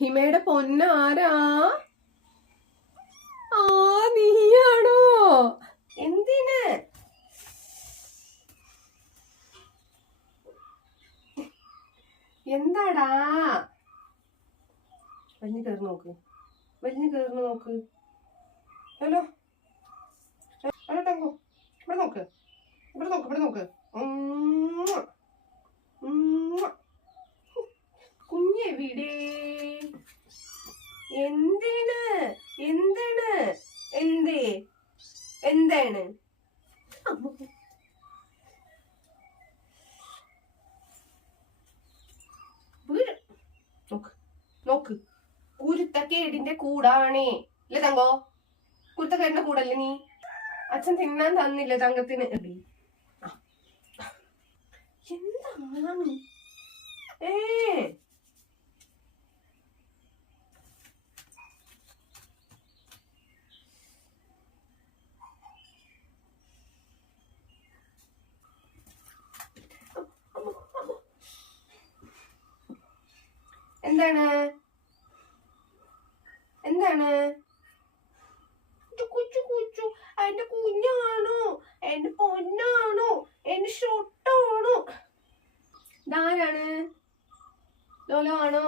ഹിമയുടെ പൊന്നാരാ? ആ, നീയാണോ? എന്തിന്? എന്താടാ? വലിഞ്ഞു കയറി നോക്ക്, വലിഞ്ഞു കയറി നോക്ക്. ഹലോ ഹലോ ടങ്കു, ഇവിടെ നോക്ക്, ഇവിടെ നോക്ക്, ഇവിടെ നോക്ക്. കുഞ്ഞെവിടെ? എന്തിന്? എന്താണ്? എന്തേ? എന്താണ്? നോക്ക് നോക്ക്, കുരുത്തക്കേടിന്റെ കൂടാണേ അല്ലേ തങ്കോ? കുരുത്തക്കേടിന്റെ കൂടല്ലേ നീ? അച്ഛൻ തിന്നാൻ തന്നില്ല തങ്കത്തിന്. എന്താണ്? എന്താണ്? എന്താണ്? കുച്ചു കുച്ചു, എന്റെ കുഞ്ഞാണോ? എന്റെ പൊന്നാണോ? എന്റെ ഷൊട്ടാണോ? ഇതാരാണ്? ലോലോ ആണോ?